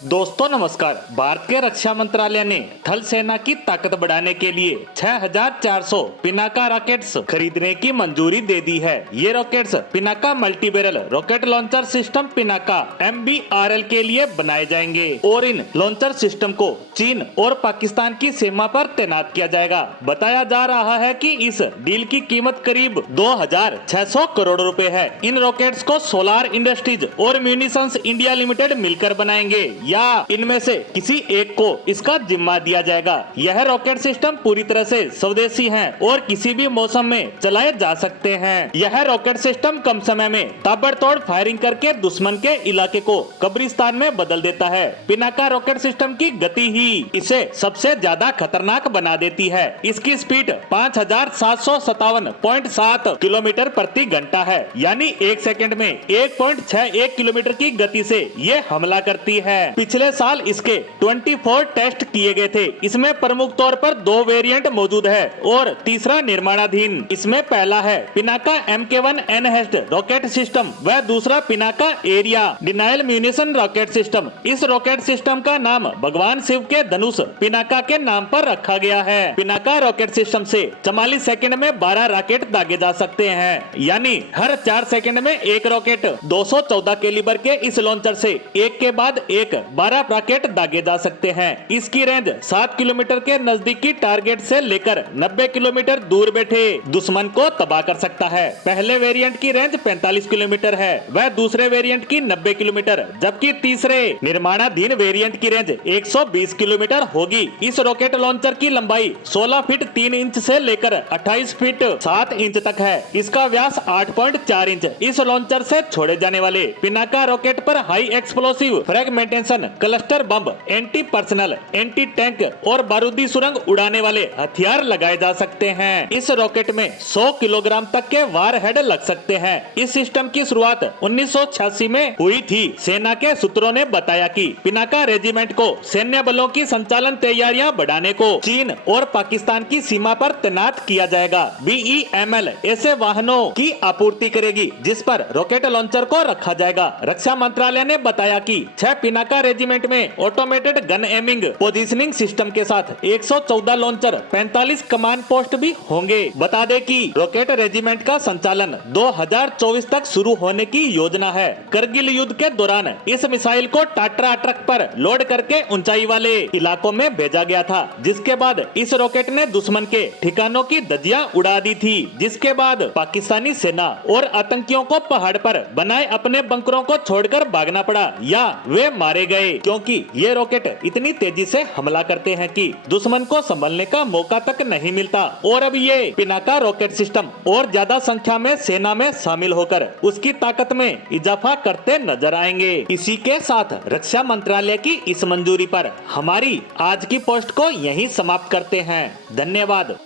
दोस्तों नमस्कार। भारत के रक्षा मंत्रालय ने थल सेना की ताकत बढ़ाने के लिए 6400 पिनाका रॉकेट्स खरीदने की मंजूरी दे दी है। ये rockets Pinaka multi barrel rocket launcher system Pinaka MBRL के लिए बनाए जाएंगे और इन लॉन्चर सिस्टम को चीन और पाकिस्तान की सीमा पर तैनात किया जाएगा। बताया जा रहा है कि इस डील की कीमत करीब 2600 करोड़ रुपए है। इन रॉकेट्स को सोलार इंडस्ट्रीज और म्यूनिशंस इंडिया लिमिटेड मिलकर बनाएंगे या इनमें से किसी एक को इसका जिम्मा दिया जाएगा। यह रॉकेट सिस्टम पूरी तरह से स्वदेशी है और किसी भी मौसम में चलाए जा सकते हैं। यह रॉकेट सिस्टम कम समय में ताबड़तोड़ फायरिंग करके दुश्मन के इलाके को कब्रिस्तान में बदल देता है। पिनाका रॉकेट सिस्टम की गति ही इसे सबसे ज्यादा खतरनाक बना देती है। इसकी स्पीड 5757.7 किलोमीटर प्रति घंटा है, यानी एक सेकंड में 1.61 किलोमीटर की गति से ये हमला करती है। पिछले साल इसके 24 टेस्ट किए गए थे। इसमें प्रमुख तौर पर 2 वेरिएंट मौजूद है और तीसरा निर्माणाधीन। इसमें पहला है पिनाका MK1 एनहेस्ड रॉकेट सिस्टम व दूसरा Pinaka area denial munition rocket system. इस रॉकेट सिस्टम का नाम भगवान शिव के धनुष पिनाका के नाम पर रखा गया है। पिनाका रॉकेट सिस्टम से 44 सेकंड में 12 रॉकेट दागे जा सकते हैं, यानी हर 4 सेकंड में एक रॉकेट। 214 कैलिबर के इस लॉन्चर से एक के बाद एक 12 रॉकेट दागे जा सकते हैं। इसकी रेंज 7 किलोमीटर के नजदीकी टारगेट से लेकर 90 किलोमीटर दूर बैठे दुश्मन को तबाह कर सकता है। पहले वेरिएंट की रेंज 45 किलोमीटर है वह दूसरे वेरिएंट की 90 किलोमीटर, जबकि तीसरे निर्माणाधीन वेरिएंट की रेंज 120 किलोमीटर होगी। इस रॉकेट लॉन्चर की लंबाई 16 फीट 3 इंच से लेकर 28 फीट 7 इंच तक है। इसका व्यास 8.4 इंच। इस लॉन्चर से छोड़े जाने वाले पिनाका रॉकेट पर high explosive fragmentation cluster bomb, anti personal, anti tank और बारूदी सुरंग उड़ाने वाले हथियार लगाए जा सकते हैं। इस रॉकेट में 100 किलोग्राम तक के वार हेड लग सकते हैं। इस सिस्टम की शुरुआत 1986 में हुई थी। सेना के सूत्रों ने बताया कि पिनाका रेजिमेंट को सैन्य बलों की संचालन तैयारियां बढ़ाने को चीन और पाकिस्तान की सीमा पर तैनात किया जाएगा। BEML ऐसे वाहनों की आपूर्ति करेगी जिस पर रॉकेट लॉन्चर को रखा जाएगा। रक्षा मंत्रालय ने बताया कि 6 पिनाका रेजिमेंट में automated gun aiming positioning system के साथ 114 लॉन्चर, 45 कमांड पोस्ट भी होंगे। बता दें कि रॉकेट रेजिमेंट का संचालन 2024 तक शुरू होने की योजना है। करगिल युद्ध के दौरान इस मिसाइल को टाट्रा ट्रक पर लोड करके ऊंचाई वाले इलाकों में भेजा गया था, जिसके बाद इस रॉकेट ने दुश्मन के ठिकानों की धज्जियां उड़ा दी थी। जिसके बाद पाकिस्तानी सेना और आतंकियों को पहाड़ पर बनाए अपने बंकरों को छोड़कर भागना पड़ा या वे मारे गए, क्योंकि ये रॉकेट इतनी तेजी से हमला करते हैं कि दुश्मन को संभलने का मौका तक नहीं मिलता। और अब ये पिनाका रॉकेट सिस्टम और ज्यादा संख्या में सेना में शामिल होकर उसकी ताकत में इजाफा करते नजर आएंगे। इसी के साथ रक्षा मंत्रालय की इस मंजूरी पर हमारी आज की पोस्ट को यहीं समाप्त करते हैं। धन्यवाद।